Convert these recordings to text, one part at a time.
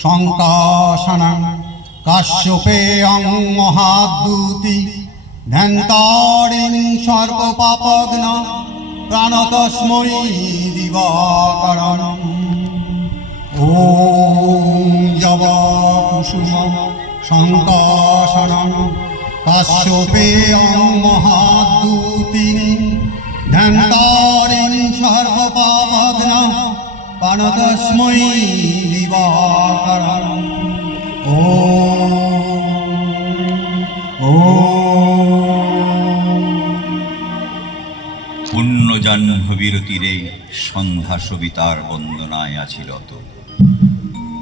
শঙ্কাশানাং কাশ্যপেয়ং মহাদ্যুতি ধ্যান্তারিং সর্বপাপগ্ন প্রাণতস্मै দিবাকরণ। ওম জবকুসুমং শঙ্কাশানাং কাশ্যপেয়ং মহাদ্যুতি ধ্যান্তারিং সর্বপাপগ্ন প্রাণতস্मै দিবাকরণ। পুণ্য জাহ্নবীর তীরে সন্ধ্যা সবিতার বন্দনায় আছি রত।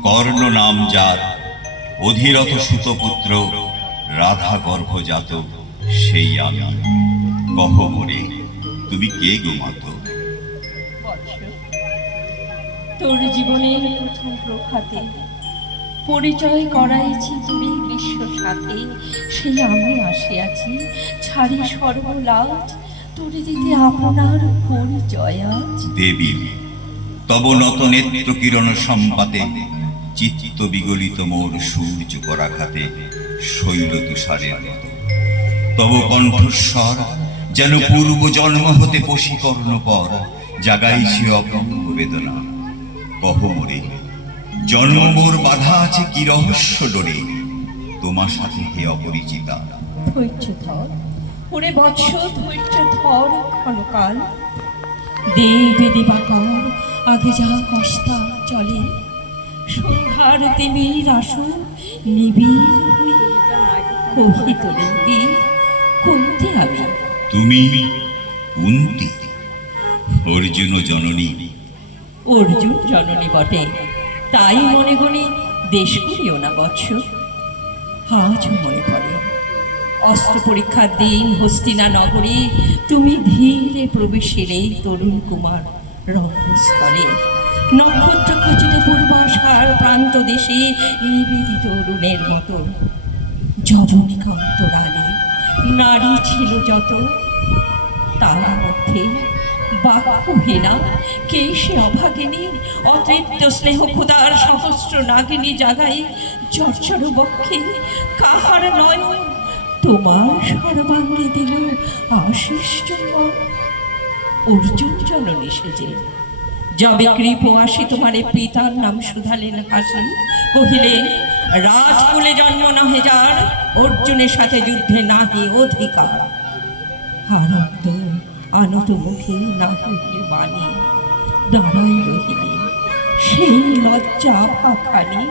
কর্ণ নাম যার অধীরত সুতপুত্র রাধা গর্ভজাত সেই আমি। কহ মোরে তুমি কে গো মাত? তোর জীবনের প্রথম প্রভাতে পরিচয় করাইছি তুমি বিশ্ব সাথে, সেই আমি আসিয়াছি ছাড়ি সর্বলাজ তোরে দিতে আপনার পরিচয় আজ। দেবী তব নত নেত্র কিরণ সম্পাতে চিত্ত বিগলিত মোর সূর্য পরাঘাতে শৈল তুষারের মতো। তব কণ্ঠস্বর যেন পূর্ব জন্ম হতে বশীকর্ণ পর জাগাইছে অপূর্ব বেদনা। কহ মোরে জন্ম মোর বাধা আছে কি রহস্য ডোরে তোমার সাথে হে অপরিচিতা? ধৈর্য ধর ওরে বৎস, ধৈর্য ধর ক্ষণকাল। দেবে দিবাকর আগে যা কস্তা চলে, সন্ধ্যার তিমির আসু নিবিড় কহি তোরে বীর কুন্তি আমি। তুমি কুন্তি অর্জুন জননী? অর্জুন জননী বটে, তাই মনে গণে দেশ করিও না বৎস। আজ মনে পড়ে অস্ত্র পরীক্ষার দিন হস্তিনা নগরে তুমি ধীরে প্রবেশিলে তরুণ কুমার রঙ্গস্থলে। নক্ষত্র খচিত পূর্বাশার প্রান্ত দেশে নিবেদিত অরুণের মতো যবনিকা অন্তরালে নারী ছিল যত। তার মধ্যে বাক্যহীনা কে সে অভাগিনী, অতৃপ্ত স্নেহ ক্ষুধার সহস্র নাগিনী জাগাই চর্চর বক্ষে কাহার নয় তোমার সর্বাঙ্গে দিল আশিস চুম্বন। অর্জুন জননী সেজে যবে কৃপ আসি তোমারে পিতার নাম শুধালেন হাসি, কহিলেন রাজকুলে জন্ম নহে যার, অর্জুনের সাথে যুদ্ধে নাহি অধিকার। আনন্দ আনত মুখে না হইলে বাণী দাঁড়াই রহিলে সেই লজ্জা ভাখানি।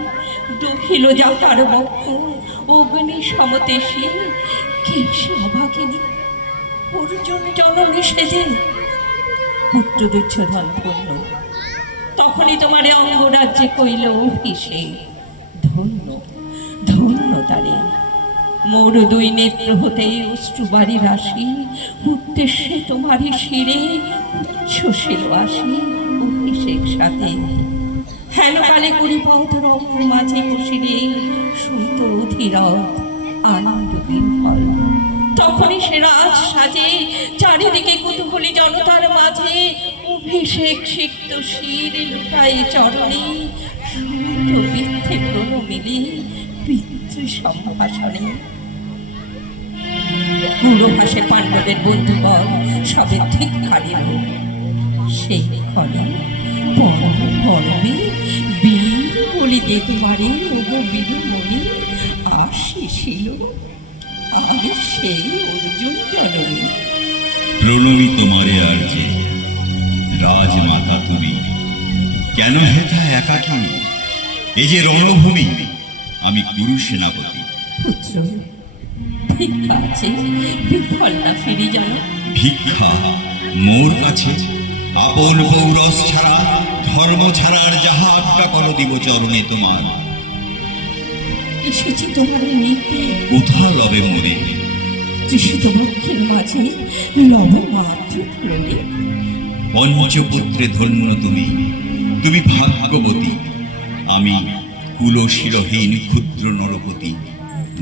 দহিল যাহার বক্ষ অগ্নি সমতেশী, কে সে অভাগিনী অর্জুন জননী সেজে। পুত্র দুচ্ছধন ধন্য তখনই তোমারে অঙ্গরাজ্যে কইল অভিষেক। ধন্য ধন্য তারে মোর দুই নেত্র হতে অশ্রুবারি রাশি, উদ্দেশ্যে তোমারই শিরে উচ্ছ্বসিল আসি অভিষেক সাথে। হেনকালে করি পথ রঙ্গ মাঝে বসিলে সুত অধীরথ আনন্দ বিহ্বল। তখনই সে রাজ সাজে চারিদিকে কুতূহলী জনতার মাঝে, অভিষেক সিক্ত শির লুটাই চরণে সুত বৃদ্ধে প্রণমিলি পিতৃ সম্ভাষণে। পুরোভাসে পাণ্ডবের বন্ধুবল সবে ঠিক কারিল, সেই ক্ষণে পরমে বীর বলি দে তোমারে ওগো বীরমণি আসিছিল আমি সেই অর্জুন জননী। প্রণমী তোমারে আর যে রাজমাতা তুমি, কেন হেথা একাকী এ যে রণভূমি? আমি কুরু সেনাপতি। পুত্র ভিক্ষা আছে, বিফল না ফিরি জানো। ভিক্ষা মোর কাছে? আপন পৌরস ছাড়া ধর্ম ছাড়ার যাহা আজ্ঞা কর দিব চরণে তোমার। এসেছি তোমার নিতে, কোথা লবে মোরে? তৃষিত বক্ষের মাঝে লব মাত্র ক্রমে। পঞ্চপুত্রে ধন্য তুমি, তুমি ভাগ্যবতী। আমি কুলশিরহীন ক্ষুদ্র নরপতি,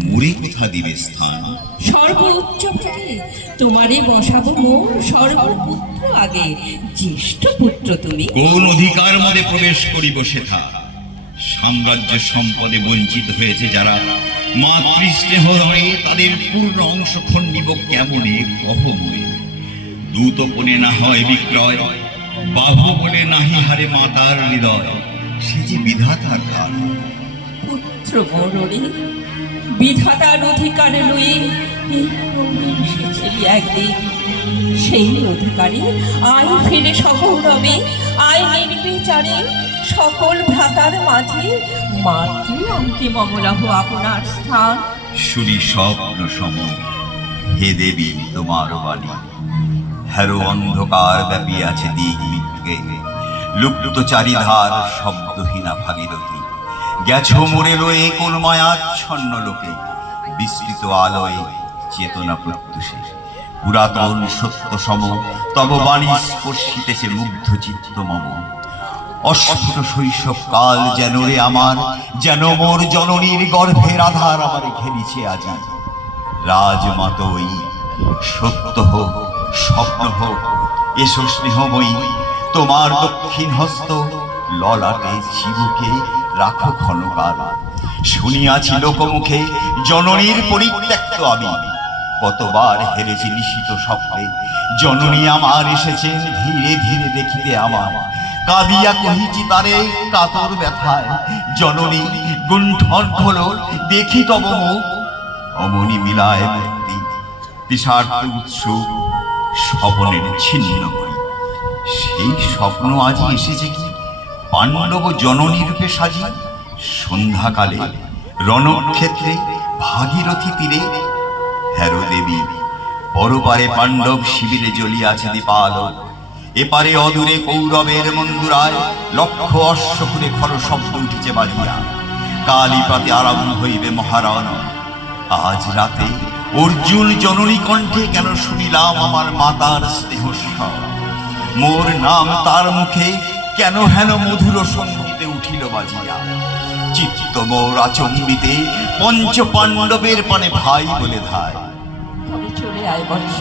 মোরে কোথা দিবে স্থান? সর্বোচ্চ পদে তোমারে বসাবো মোর সর্বপুত্র আগে, জ্যেষ্ঠ পুত্র তুমি। কোন অধিকার মধ্যে প্রবেশ করিব সেথা? সাম্রাজ্য সম্পদে বঞ্চিত হয়েছে যারা, মাতৃস্নেহ রয়ে তাদের পূর্ণ অংশ খণ্ডিব কেমনে কহমনে। দূতপনে না হয় বিক্রয়, বাহু বলে নাহি হারে মাতার হৃদয়, সে যে বিধাতার কাল। পুত্র মরণে বিধাতার অধিকার লয়ে এই পূর্ণে এসেছিলি একদিন। সেই অধিকারে আয় ফিরে সগৌরবে, আয় নির্বিচারে সকল ভ্রাতার মাঝে মাতৃ অঙ্কে মমলাহ আপনার স্থান। শুনি স্বপ্ন সম হে দেবী তোমার বাণী, হ্যারো অন্ধকার ব্যাপী আছে দিক মিথ্যে, লুপ্ত চারিধার শব্দহীনা ভাগীরথী, গেছো মোরে লয়ে কোন মায়াচ্ছন্ন লোকে, বিস্তৃত আলোয় চেতনা প্রত্যুষে, পুরাতন সত্য সম তব বাণী স্পর্শিতেছে মুগ্ধ চিত্ত মম। অস্ফুট শৈশব কাল যেন রে আমার, যেন মোর জননীর গর্ভের আধার আমার ঘেরিছে আজি। রাজমাতই সত্য হোক স্বপ্ন হোক, এসো স্নেহময়ী তোমার দক্ষিণ হস্ত ললাটে চিবুকে রাখো ক্ষণকাল। শুনিয়াছি লোকমুখে জননীর পরিত্যক্ত আমি, কতবার হেরেছি নিশিত স্বপ্নে, জননী আমার এসেছেন ধীরে ধীরে দেখিতে আমার। কাঁদিয়া কহিছি তারে কাতর ব্যথায়, জননী গুণ্ঠন খোলো দেখি তব মুখ। অমনি মিলায় মুক্তি তৃষার্থ উৎসুক স্বপনের ছিন্ন করি, সেই স্বপ্ন আজ এসেছে কি পাণ্ডব জননী রূপে সাজি। সন্ধ্যাকালে রণক্ষেত্রে ভাগীরথী তীরে, হ্যারো দেবী পরপারে পাণ্ডব শিবিরে জ্বলিয়াছে দীপালোক, এপারে অদূরে কৌরবের মন্দুরায় লক্ষ অশ্বকুরে খর শব্দ উঠিছে বাজিয়া। কালীপাতে আরম্ভ হইবে মহারণ, আজ রাতে অর্জুন জননী কণ্ঠে কেন শুনিলাম আমার মাতার স্নেহস্বর। মোর নাম তার মুখে কেন হেন মধুর সঙ্গীতে উঠিল বাজিয়া। চিত্ত মোর আচম্বিতে পঞ্চ পাণ্ডবের পানে ভাই বলে ধায়। তবে চলে আয় বৎস,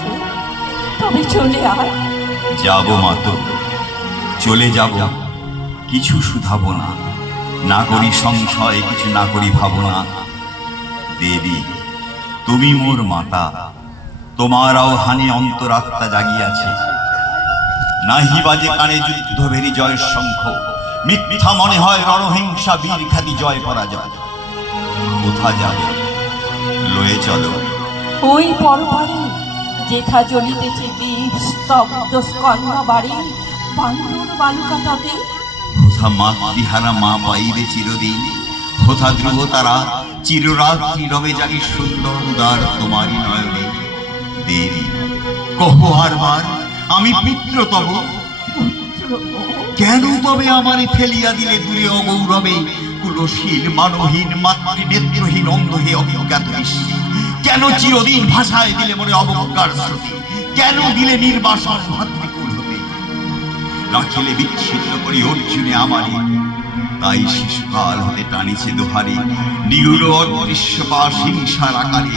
তবে চলে আয়। যাব মাতো, চলে যাব, কিছু শুধাব না, না করি সংশয় কিছু না করি ভাবনা। দেবী তুমি মোর মাতা, তোমার আহ্বানে অন্তরাত্মা জাগিয়াছে। নাহি বাজে কানে যুদ্ধ ভেরি জয়ের শঙ্খ, মিথ্যা মনে হয় রণহিংসা বীর খ্যাতি জয় পরাজয়। কোথা যাব লয়ে চলো। ওই পরপারে যেথা জ্বলিতেছে দীপ স্তব্ধ স্কন্ধা বাড়ি বান্দর বালুকা তটে। কোথা মাতৃহারা মা পাইবে চিরদিন, কোথা ধ্রুব তারা চিররাত্রি রবে জাগি সুন্দর উদার তোমারই নয়নে। দেবী কহ হারবার আমি পিত্র তব, কেন তবে আমারে ফেলিয়া দিলে দূরে অগৌরবে। কুলশীল মানবহীন মাতৃ নেত্রহীন অন্ধহে অজ্ঞাত ঋষি, কেন চিরদিন ভাষায় দিলে মনে অবজ্ঞার স্মৃতি, কেন দিলে নির্বাসন ভাতৃকুল হতে। রাখিলে বিচ্ছিন্ন করি অর্জুনে আমারে, তাই শিশুকাল হতে টানিছে দোহারে। নিগুলো অদৃশ্য পাশ হিংসার আকারে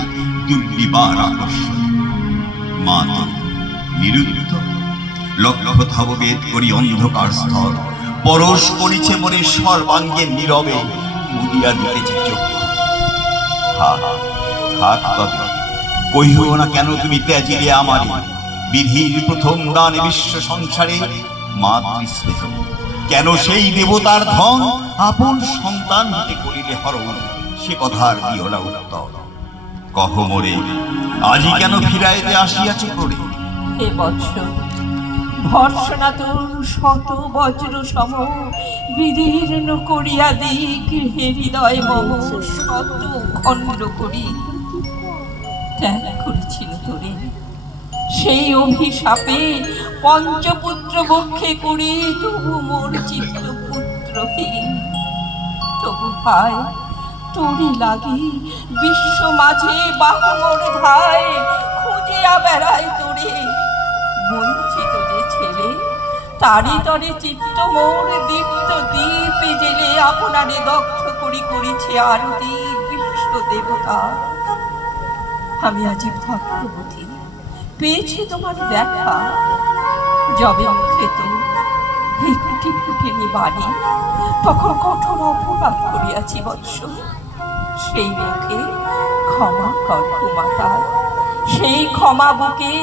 দুর্বিবার আকর্ষণ। মা তো নিরুদ্ধ লক্ষ্য ধাববেদ করি অন্ধকার স্তর, পরশ করিছে মনে সর্বাঙ্গে নীরবে মুদিয়া দিতেছে চক্ষু। থাক তবে কহিও না কেন তুমি ত্যাজিলে আমারে। বিধির প্রথম দান বিশ্ব সংসারে মাতৃস্নেহ, কেন সেই দেবতার ধন আপন সন্তান হতে করিলে হরণ। সে কথার দিও না উত্তর, কহ মোরে আজি কেন ফিরাইতে আসিয়াছ করে। হে বৎস, ভর্ষণা তোর শত বজ্র সম বিদীর্ণ করিয়া দিক হে হৃদয় মম শত খণ্ড করি। ত্যাগ করেছিল তোরে সেই অভিশাপে পঞ্চপুত্র বক্ষে করি, তবু মোর চিত্ত পুত্রহীন। তবু ভাই তোরই লাগি বিশ্ব মাঝে বাহমর ধায় খুঁজিয়া বেড়াই তোরে। বঞ্চিত যে ছেলে তারি তরে চিত্ত মোর দীপ্ত দীপ জেলে আপনারে দগ্ধ করি করিছে আরতি বিশ্ব দেবতা। আমি আজি ভক্তবতী পেয়েছি তোমার দেখা, যবে মুখে তো একটি ফুটেনি বাণী, তখন কঠোর অপরাধ করিয়াছি বৎস। সেই মুখে ক্ষমা কর মাতা, সেই ক্ষমা বুকে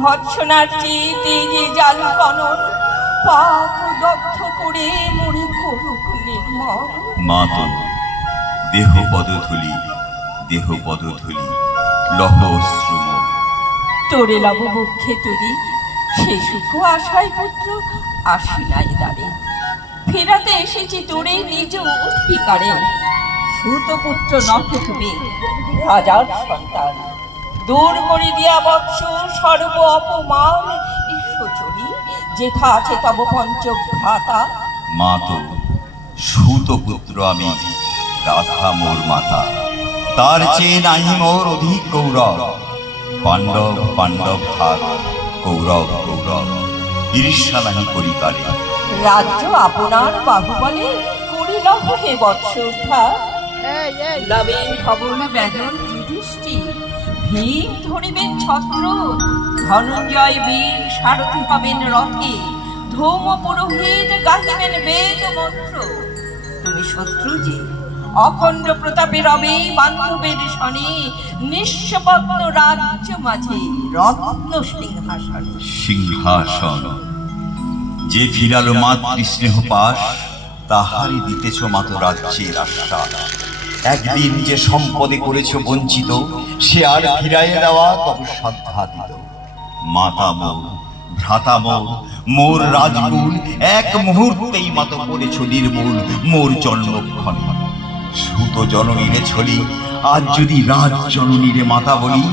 ভৎসনার চেয়ে তেজে জাল কনন, পাপ দগ্ধ করে মরে করুক নির্মল। মা তো দেহ পদধূলি, দেহ পদধূলি লহ অশ্রু মোর। তোরে লব মুখে তুলি, সে সুখ আশায় পুত্র আসি নাই দাঁড়ে। ফেরাতে এসেছি তোরে নিজ অধিকারে, সুত পুত্র নহে তুমি রাজার সন্তান। দূর করে দিয়া বৎস সর্ব অপমান, ঈশ্বরী যেথা আছে তব পঞ্চভ্রাতা। মা তো সুত পুত্র আমি, রাধা মোর মাতা, তার চেয়ে নাই মোর অধিক গৌরব। পাণ্ডব পাণ্ডব থাক, কৌরব কৌরব, ঈর্ষা নাহি করি কারে। রাজ্য আপনার বাহুবলে করিল হে বৎস উদ্ধার। লবেন ভবন বেদন যুধিষ্ঠির, ভীম ধরিবেন ছত্র, ধনঞ্জয় বীর সারথি হবেন রথে, ধূম পুরোহিত গাহিবেন বেদ মন্ত্র। তুমি শত্রু যে অখণ্ড প্রতাপে রবে বান্ধবের শনে, নিঃস্বপ্ন রাজ্য মাঝে রত্ন সিংহাসনে। সিংহাসন যে ফিরালো মাতৃ স্নেহ পাশ, তাহারই দিতেছ মাত রাজ্যের আশ্বাস। একদিন যে সম্পদে করেছ বঞ্চিত, সে আর ফিরাইয়া দেওয়া তব সাধ্যাতীত। মাতা মোর, ভ্রাতা মোর, মোর রাজকুল এক মুহূর্তেই মাত করেছ নির্মূল মোর জন্মক্ষণে। সুত জননীরে ছলি, আজ যদি রাজ জননীরে মাতা বলি,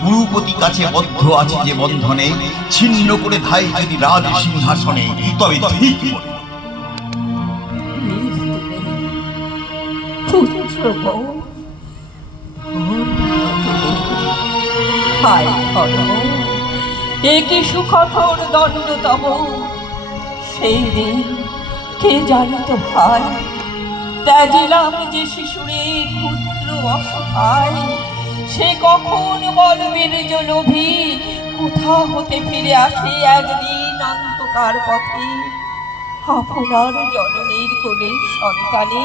পুরুপতি কাছে বদ্ধ আছে যে বন্ধনে, ছিন্ন করে ধাই যদি রাজ সিংহাসনে, তবে ঠিক বলে। পুত্র বউ, হায় ধর্ম, এ কি সুকঠোর দণ্ড তব। সেই দিন কে জানিত ভাই, ত্যাজিলাম যে শিশুরে পুত্র অসহায়। সে কখন বলবীর লোভী, কোথা হতে ফিরে আসে একদিন অন্তকার পথে। আপনার জননীর কোলে সন্তানে,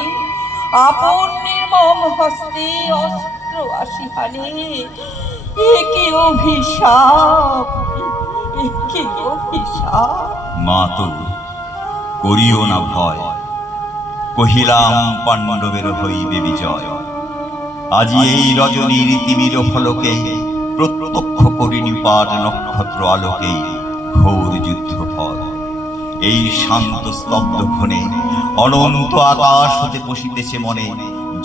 আপন নির্মম হস্তে অস্ত্র আসিহানে। এ কি অভিশাপ, এ কি অভিশাপ। মা তো করিও না ভয়, কহিলাম পাণ্ডবের হইবে বিজয়। আজি এই রজনীর তিমির ফলকে, প্রত্যক্ষ করিনি পার নক্ষত্র আলোকে ঘোর যুদ্ধ ফল। এই শান্ত স্তব্ধ ক্ষণে অনন্ত আকাশ হতে পশিতেছে মনে,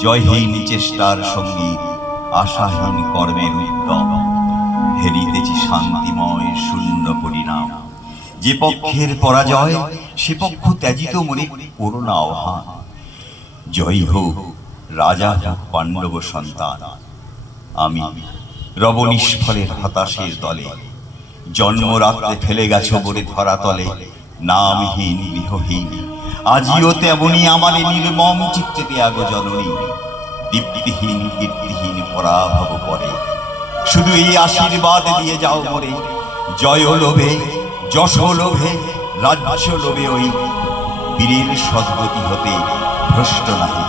জয়হীন চেষ্টার সঙ্গী আশাহীন কর্মের উদ্যম। হেরিতেছি শান্তিময় শূন্য পরিণাম। যে পক্ষের পরাজয়, সে পক্ষ ত্যাজিত মনে করুণা আহ্বান। জয় হোক রাজা হোক পাণ্ডব সন্তান, আমি রব নিষ্ফলের হতাশের দলে। জন্মরাত্রে ফেলে গেছ বলে ধরাতলে, নামহীন গৃহহীন আজিও তেমনি আমার নির্মম চিত্তে ত্যাগ জননী। দীপ্তিহীন কীর্তিহীন পরাভব পরে, শুধু এই আশীর্বাদ দিয়ে যাও মোরে। জয় লোভে, যশ লোভে, রাজ্য লোভে ওই বীরের সদ্গতি হতে ভ্রষ্ট নাহি।